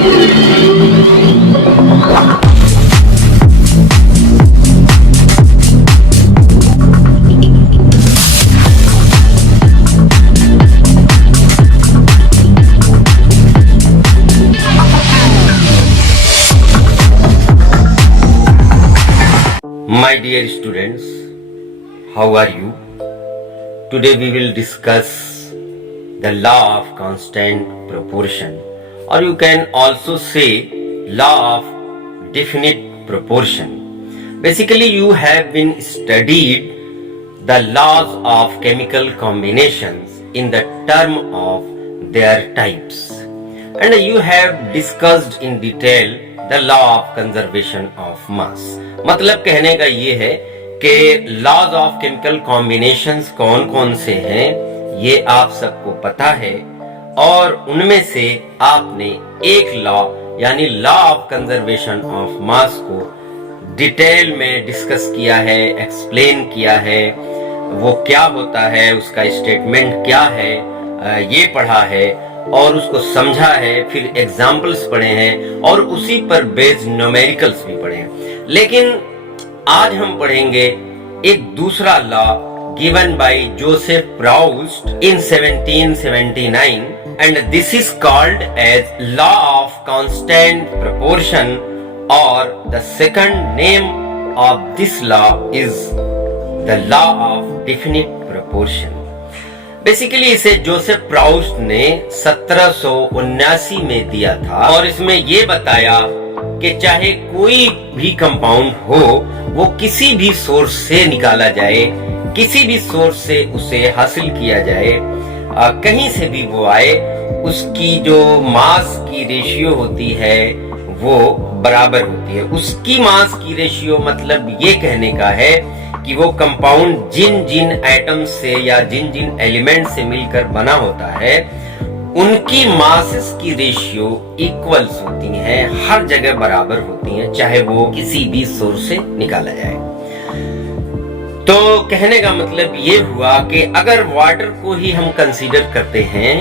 My dear students, how are you? Today we will discuss the law of constant proportion, or you can also say law of definite proportion. Basically, you have been studied the laws of chemical combinations in the term of their types, and you have discussed in detail the law of conservation of mass. मतलब कहने का ये है कि laws of chemical combinations कौन कौन से हैं ये आप सबको पता है, और उनमें से आपने एक लॉ यानी law of conservation of mass को डिटेल में डिस्कस किया है, एक्सप्लेन किया है, वो क्या होता है, उसका स्टेटमेंट क्या है, ये पढ़ा है और उसको समझा है, फिर एग्जाम्पल्स पढ़े हैं और उसी पर बेस्ड न्यूमेरिकल्स भी पढ़े हैं। लेकिन आज हम पढ़ेंगे एक दूसरा law given by Joseph Proust in 1779, and this is called as law of constant proportion, और the second name of this law is the law of definite proportion. Basically इसे जोसेफ प्राउस्ट ने 1779 में दिया था, और इसमें ये बताया कि चाहे कोई भी कंपाउंड हो वो किसी भी सोर्स से निकाला जाए, किसी भी सोर्स से उसे हासिल किया जाए, कहीं से भी वो आए, उसकी जो मास की रेशियो होती है वो बराबर होती है। उसकी मास की रेशियो मतलब ये कहने का है कि वो कंपाउंड जिन जिन एटम्स से या जिन जिन एलिमेंट से मिलकर बना होता है उनकी मासेस की रेशियो इक्वल्स होती हैं, हर जगह बराबर होती हैं, चाहे वो किसी भी सोर्स से निकाला जाए। तो कहने का मतलब ये हुआ कि अगर वाटर को ही हम कंसीडर करते हैं,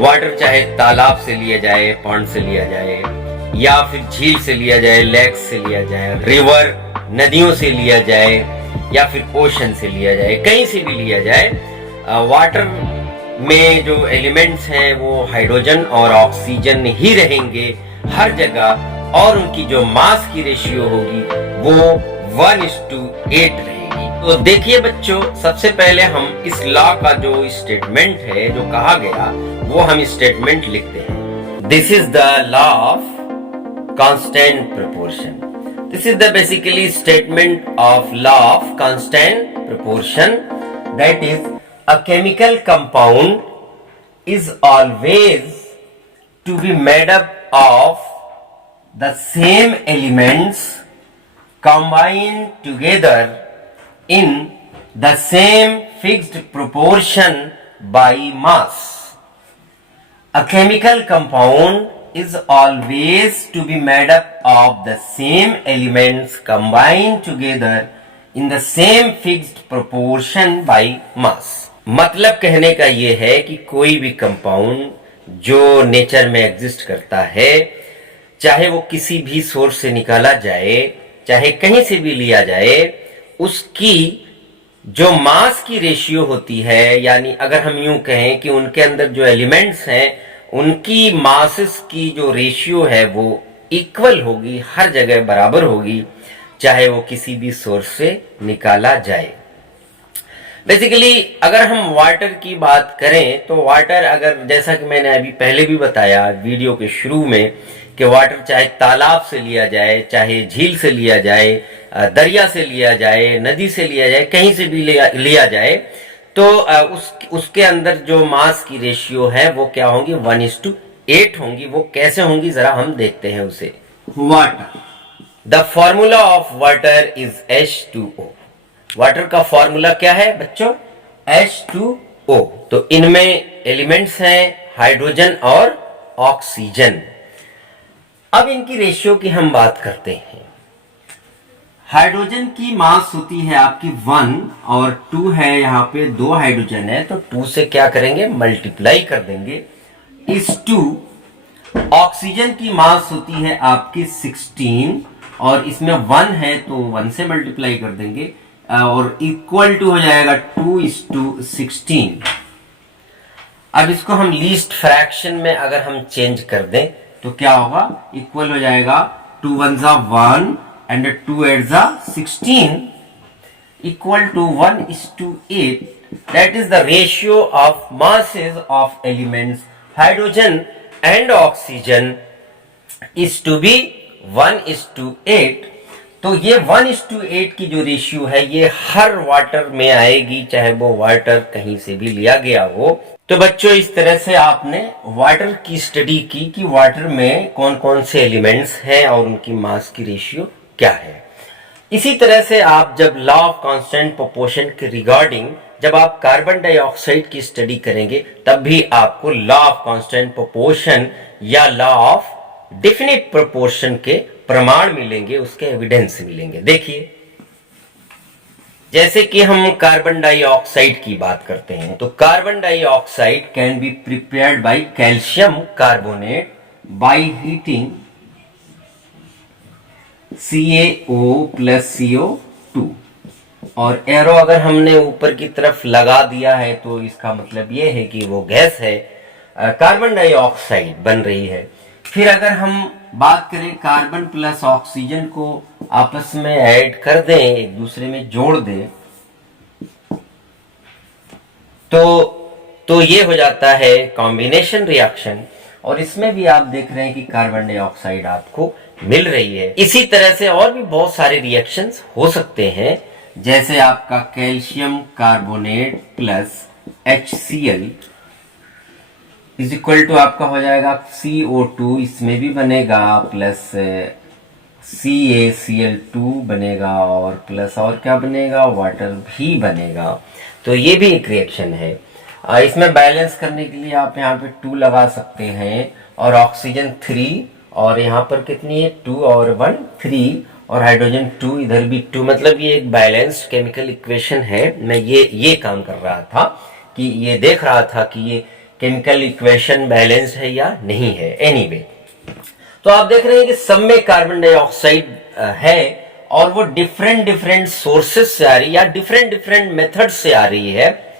वाटर चाहे तालाब से लिया जाए, पॉन्ड से लिया जाए, या फिर झील से लिया जाए, लेक से लिया जाए, रिवर नदियों से लिया जाए, या फिर ओशन से लिया जाए, कहीं से भी लिया जाए, वाटर में जो एलिमेंट्स हैं वो हाइड्रोजन और ऑक्सीजन ही रहेंगे हर जगह, और उनकी जो मास की रेशियो होगी वो 1:8 रहेगी। तो देखिए बच्चों, सबसे पहले हम इस लॉ का जो स्टेटमेंट है, जो कहा गया, वो हम स्टेटमेंट लिखते हैं। This is the law of constant proportion. This is the basically statement of law of constant proportion, that is a chemical compound is always to be made up of the same elements combined together in the same fixed proportion by mass. A chemical compound is always to be made up of the same elements combined together in the same fixed proportion by mass. मतलब कहने का ये है कि कोई भी compound जो nature में एग्जिस्ट करता है, चाहे वो किसी भी सोर्स से निकाला जाए, चाहे कहीं से भी लिया जाए, उसकी जो मास की रेशियो होती है, यानी अगर हम यूं कहें कि उनके अंदर जो एलिमेंट्स हैं उनकी मासेस की जो रेशियो है वो इक्वल होगी, हर जगह बराबर होगी, चाहे वो किसी भी सोर्स से निकाला जाए। बेसिकली अगर हम वाटर की बात करें तो वाटर, अगर जैसा कि मैंने अभी पहले भी बताया वीडियो के शुरू में कि वाटर चाहे तालाब से लिया जाए, चाहे झील से लिया जाए, दरिया से लिया जाए, नदी से लिया जाए, कहीं से भी लिया जाए, तो उसके अंदर जो मास की रेशियो है वो क्या होंगी, 1:8 होंगी। वो कैसे होंगी जरा हम देखते हैं उसे। Water, the formula of water is H2O। Water का फॉर्मूला क्या है बच्चों, H2O। तो इनमें एलिमेंट्स हैं हाइड्रोजन और ऑक्सीजन। अब इनकी रेशियो की हम बात करते हैं। हाइड्रोजन की मास होती है आपकी 1 और 2 है, यहाँ पे 2 हाइड्रोजन है तो 2 से क्या करेंगे, मल्टीप्लाई कर देंगे। इस 2 ऑक्सीजन की मास होती है आपकी 16 और इसमें 1 है तो 1 से मल्टीप्लाई कर देंगे और इक्वल टू हो जाएगा 2:16। अब इसको हम लीस्ट फ्रैक्शन में अगर हम चेंज कर दें तो क्या होगा, इक्वल हो जाएगा 2 1 1 and 2 8 16 equal to 1:8. That is the ratio of masses of elements hydrogen and oxygen is to be 1:8. तो ये 1:8 की जो रेशियो है ये हर वाटर में आएगी, चाहे वो वाटर कहीं से भी लिया गया हो। तो बच्चों इस तरह से आपने वाटर की स्टडी की कि वाटर में कौन कौन से एलिमेंट्स हैं और उनकी मास की रेशियो क्या है। इसी तरह से आप जब लॉ ऑफ कांस्टेंट प्रोपोर्शन के रिगार्डिंग जब आप कार्बन डाइऑक्साइड की स्टडी करेंगे तब भी आपको लॉ ऑफ कांस्टेंट प्रोपोर्शन या लॉ ऑफ डेफिनिट प्रोपोर्शन के प्रमाण मिलेंगे, उसके एविडेंस मिलेंगे। देखिए जैसे कि हम कार्बन डाइऑक्साइड की बात करते हैं तो carbon dioxide can be prepared by calcium carbonate by heating CaO plus CO2 और एरो अगर हमने ऊपर की तरफ लगा दिया है तो इसका मतलब यह है कि वो गैस है, कार्बन डाइऑक्साइड बन रही है। फिर अगर हम बात करें कार्बन प्लस ऑक्सीजन को आपस में ऐड कर दें, एक दूसरे में जोड़ दें तो ये हो जाता है कॉम्बिनेशन रिएक्शन और इसमें भी आप देख रहे हैं कि कार्बन डाइऑक्साइड आपको मिल रही है। इसी तरह से और भी बहुत सारे रिएक्शंस हो सकते हैं, जैसे आपका calcium carbonate plus HCl is equal to आपका हो जाएगा CO2, इसमें भी बनेगा प्लस CaCl2 बनेगा और प्लस और क्या बनेगा, वाटर भी बनेगा। तो ये भी एक रिएक्शन है। इसमें बैलेंस करने के लिए आप यहाँ पे 2 लगा सकते हैं और ऑक्सीजन 3 और यहाँ पर कितनी है 2 और 1 3 और हाइड्रोजन 2, इधर भी 2, मतलब ये एक बैलेंस्ड केमिकल इक्वेशन है। मैं ये काम कर रहा था कि ये देख रहा था कि ये केमिकल इक्वेशन बैलेंस्ड है या नहीं है। एनीवे तो आप देख रहे हैं कि सब में कार्बन डाइऑक्साइड है और वो डिफरेंट सोर्सेस से आ रही है या डिफरेंट मेथड से आ रही है।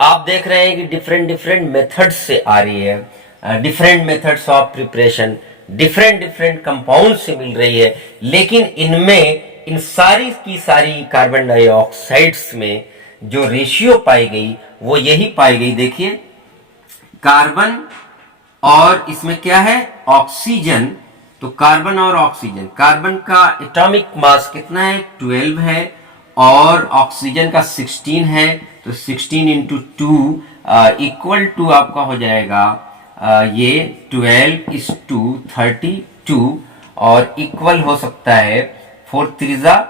आप देख रहे हैं कि डिफरेंट मेथड्स से आ रही है, different methods of preparation, different compound से मिल रही है, लेकिन इनमें इन सारी की सारी कार्बन डाइऑक्साइड्स में जो रेशियो पाई गई वो यही पाई गई। देखिए कार्बन और इसमें क्या है ऑक्सीजन, तो कार्बन और ऑक्सीजन, कार्बन का एटॉमिक मास कितना है 12 है और ऑक्सीजन का 16 है, तो 16 इंटू 2 इक्वल टू आपका हो जाएगा ये 12:32 और इक्वल हो सकता है 4 3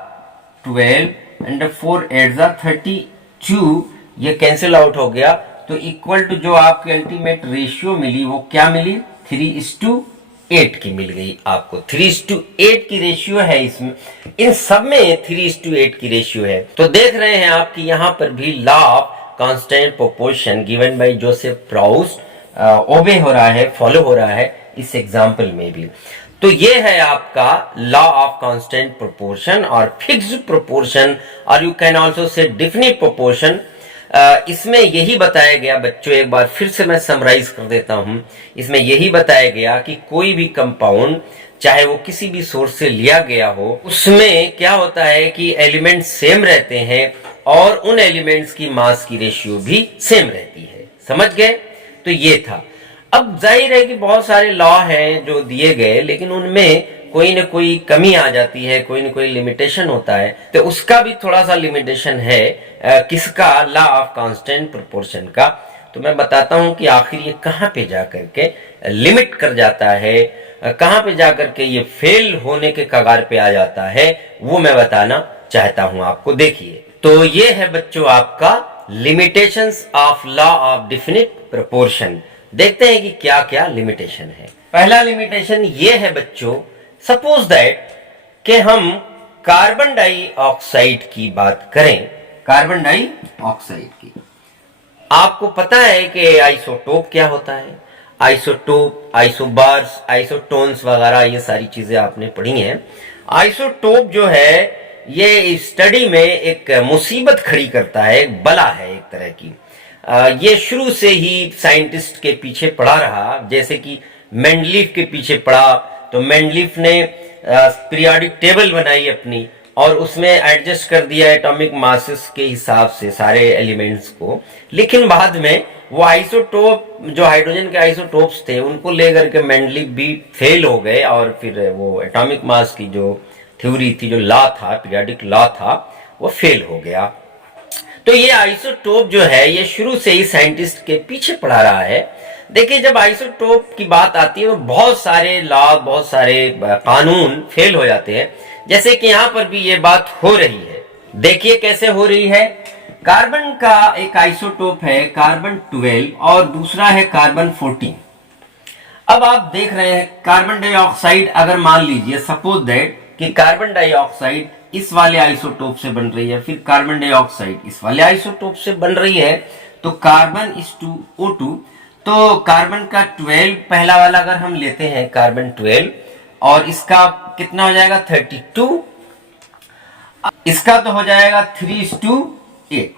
12 एंड 4 8 32, ये कैंसिल आउट हो गया। तो इक्वल टू जो आपकी अल्टीमेट रेशियो मिली वो क्या मिली 3:8 की मिल गई आपको। 3:8 की रेशियो है इसमें, इन सब में 3:8 की रेशियो है। तो देख रहे हैं आप कि यहाँ पर भी law of constant proportion given by Joseph Proust obey हो रहा है, फॉलो हो रहा है इस एग्जाम्पल में भी। तो ये है आपका लॉ ऑफ कांस्टेंट प्रोपोर्शन और फिक्स्ड प्रोपोर्शन और you can also say definite proportion. इसमें यही बताया गया बच्चों, एक बार फिर से मैं समराइज कर देता हूं, इसमें यही बताया गया कि कोई भी कंपाउंड चाहे वो किसी भी सोर्स से लिया गया हो, उसमें क्या होता है कि एलिमेंट सेम रहते हैं और उन एलिमेंट्स की मास की रेशियो भी सेम रहती है। समझ गए? तो ये था। अब जाहिर है कि बहुत सारे लॉ हैं जो दिए गए, लेकिन उनमें कोई न कोई कमी आ जाती है, कोई न कोई लिमिटेशन होता है। तो उसका भी थोड़ा सा लिमिटेशन है, किसका, लॉ ऑफ कांस्टेंट प्रोपोर्शन का। तो मैं बताता हूं कि आखिर ये कहां पे जाकर के लिमिट कर जाता है, कहां पे जाकर के ये फेल होने के कगार पे आ जाता है, वो मैं बताना चाहता हूं आपको। देखिए तो ये है बच्चों आपका limitations of law of definite proportion. देखते हैं कि क्या क्या लिमिटेशन है। पहला लिमिटेशन ये है बच्चों, सपोज दैट कि हम कार्बन डाइऑक्साइड की बात करें, कार्बन डाइऑक्साइड की, आपको पता है कि आइसोटोप क्या होता है, आइसोटोप, आइसोबार्स, आइसोटोन्स वगैरह ये सारी चीजें आपने पढ़ी हैं। आइसोटोप जो है ये स्टडी में एक मुसीबत खड़ी करता है, एक बला है एक तरह की। ये शुरू से ही साइंटिस्ट के पीछे पड़ा रहा, जैसे कि मेंडलीफ के पीछे पड़ा। तो मेंडलीफ ने पीरियोडिक टेबल बनाई अपनी और उसमें एडजस्ट कर दिया एटॉमिक मासेस के हिसाब से सारे एलिमेंट्स को। लेकिन बाद में वो आइसोटोप, जो हाइड्रोजन के आइसोटोप्स थे, उनको लेकर के मेंडलीफ भी फेल हो गए और फिर वो एटॉमिक मास की जो थ्योरी थी, जो लॉ था, पीरियोडिक लॉ था, वो फेल हो गया। तो ये आइसोटोप जो है ये शुरू से ही साइंटिस्ट के पीछे पड़ा रहा है। देखिए, जब आइसोटोप की बात आती है तो बहुत सारे लॉ, बहुत सारे कानून फेल हो जाते हैं। जैसे कि यहां पर भी ये बात हो रही है। देखिए कैसे हो रही है। कार्बन का एक आइसोटोप है कार्बन 12 और दूसरा है कार्बन 14। अब आप देख रहे हैं कार्बन डाइऑक्साइड, अगर मान लीजिए सपोज दैट कि कार्बन डाइऑक्साइड इस वाले आइसोटोप से बन रही है, फिर कार्बन डाइऑक्साइड इस वाले आइसोटोप से बन रही है, तो कार्बन इस टू O2, तो कार्बन का 12 पहला वाला अगर हम लेते हैं कार्बन 12 और इसका कितना हो जाएगा 32, इसका तो हो जाएगा 3:8।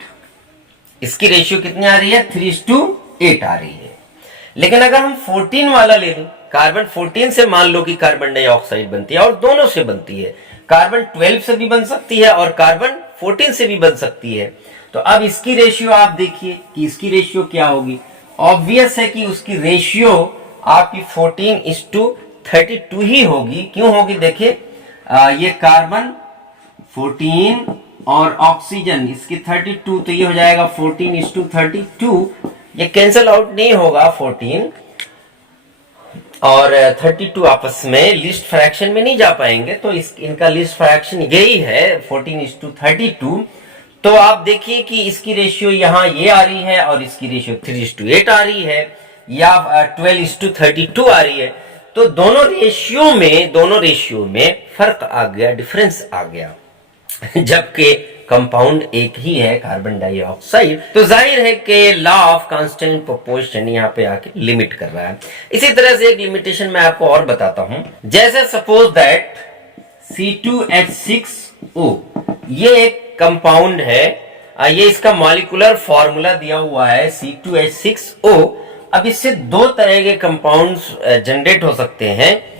इसकी रेशियो कितनी आ रही है 3:8 आ रही है। लेकिन अगर हम 14 वाला ले लें, कार्बन 14 से मान लो कि कार्बन डाइऑक्साइड बनती है और दोनों से बनती है, कार्बन 12 से भी बन सकती है और कार्बन 14 से भी बन सकती है। तो अब इसकी रेशियो आप देखिए कि इसकी रेशियो क्या होगी। ऑब्वियस है कि उसकी रेशियो आपकी 14:32 ही होगी। क्यों होगी देखिए, ये कार्बन 14 और ऑक्सीजन इसकी 32, तो ये हो जाएगा 14:32। ये कैंसल आउट नहीं होगा, 14 और 32 आपस में लिस्ट फ्रैक्शन में नहीं जा पाएंगे, तो इनका लिस्ट फ्रैक्शन यही है 14:32। तो आप देखिए कि इसकी रेशियो यहाँ ये आ रही है और इसकी रेशियो 3:8 आ रही है या 12:32 आ रही है। तो दोनों रेशियो में फर्क आ गया, डिफरेंस आ गया। जबकि कंपाउंड एक ही है कार्बन डाइऑक्साइड, तो जाहिर है कि लॉ ऑफ कांस्टेंट प्रोपोर्शन यहाँ पे आके लिमिट कर रहा है। इसी तरह से एक लिमिटेशन मैं आपको और बताता हूं। जैसे सपोज दैट C2H6O, ये एक कंपाउंड है, ये इसका मॉलिक्यूलर फॉर्मूला दिया हुआ है C2H6O। अब इससे दो तरह के कंपाउंड्स जनरेट हो सकते हैं।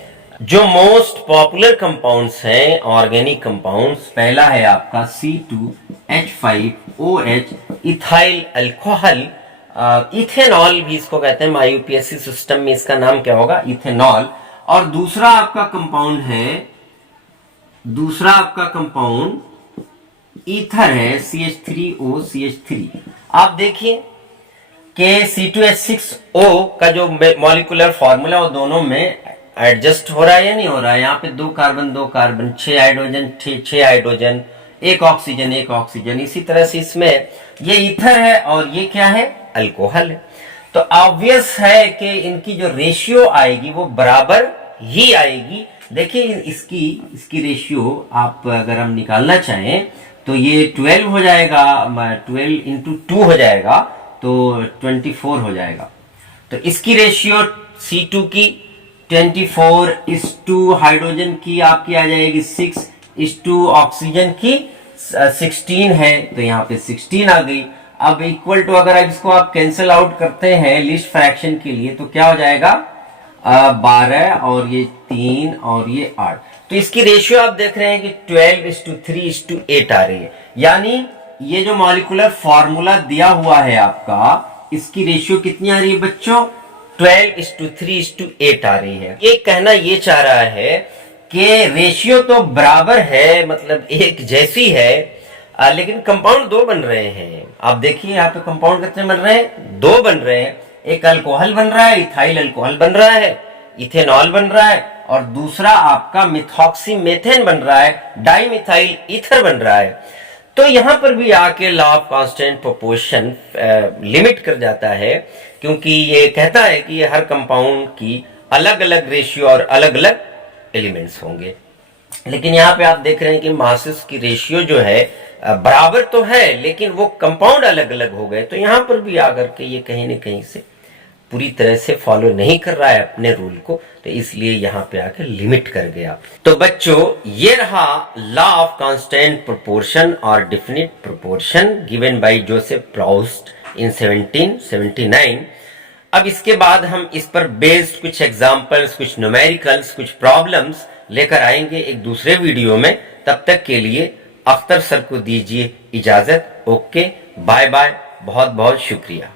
जो मोस्ट पॉपुलर कंपाउंड्स हैं ऑर्गेनिक कंपाउंड्स, पहला है आपका C2H5OH, इथाइल अल्कोहल, इथेनॉल भी इसको कहते हैं। यूपीएससी सिस्टम में इसका नाम क्या होगा, इथेनॉल। और दूसरा आपका कंपाउंड ईथर है, CH3OCH3। आप देखिए कि C2H6O का जो मॉलिक्यूलर फॉर्मूला वो दोनों में एडजस्ट हो रहा है या नहीं हो रहा है। यहाँ पे 2 कार्बन 6 हाइड्रोजन, एक ऑक्सीजन। इसी तरह से इसमें ये ईथर है और ये क्या है, अल्कोहल है। तो ऑब्वियस है कि इनकी जो रेशियो आएगी वो बराबर ही आएगी। देखिए इसकी रेशियो आप अगर हम निकालना चाहें तो ये 12 हो जाएगा, 12 into 2 हो जाएगा, तो 24 हो जाएगा। तो इसकी रेशियो C2 की 24:2, हाइड्रोजन की आपकी आ जाएगी 6:2, ऑक्सीजन की 16 है, तो यहाँ पे 16 आ गई। अब इक्वल टू अगर इसको आप कैंसिल आउट करते हैं लिस्ट फ्रैक्शन के लिए तो क्या हो जाएगा 12 और ये 3 और ये 8। तो इसकी रेशियो आप देख रहे हैं कि 12:3:8 आ रही है। यानी ये जो मॉलिक्यूलर फॉर्मूला दिया हुआ है आपका, इसकी रेशियो कितनी आ रही है बच्चों, 12:3:8 आ रही है। ये कहना ये चाह रहा है कि रेशियो तो बराबर है, मतलब एक जैसी है, लेकिन कंपाउंड 2 बन रहे हैं। आप देखिए यहाँ पे कंपाउंड कितने बन रहे हैं, 2 बन रहे हैं। एक अल्कोहल बन रहा है, इथाइल अल्कोहल बन रहा है, इथेनॉल बन रहा है, और दूसरा आपका मिथॉक्सीमेथेन बन रहा है, डाइमिथाइल ईथर बन रहा है। तो यहां पर भी आके law of constant proportion limit कर जाता है, क्योंकि ये कहता है कि ये हर कंपाउंड की अलग अलग रेशियो और अलग अलग एलिमेंट्स होंगे। लेकिन यहाँ पे आप देख रहे हैं कि मासेस की रेशियो जो है बराबर तो है, लेकिन वो कंपाउंड अलग अलग हो गए। तो यहाँ पर भी आकर के ये कहीं न कहीं से पूरी तरह से फॉलो नहीं कर रहा है अपने रूल को, तो इसलिए यहाँ पे आकर लिमिट कर गया। तो बच्चों, ये रहा लॉ ऑफ कांस्टेंट प्रोपोर्शन और definite proportion given by Joseph Proust in 1779। अब इसके बाद हम इस पर बेस्ड कुछ एग्जाम्पल्स, कुछ न्यूमेरिकल्स, कुछ प्रॉब्लम्स लेकर आएंगे एक दूसरे वीडियो में। तब तक के लिए अख्तर सर को दीजिए इजाजत। ओके, बाय बाय, बहुत बहुत शुक्रिया।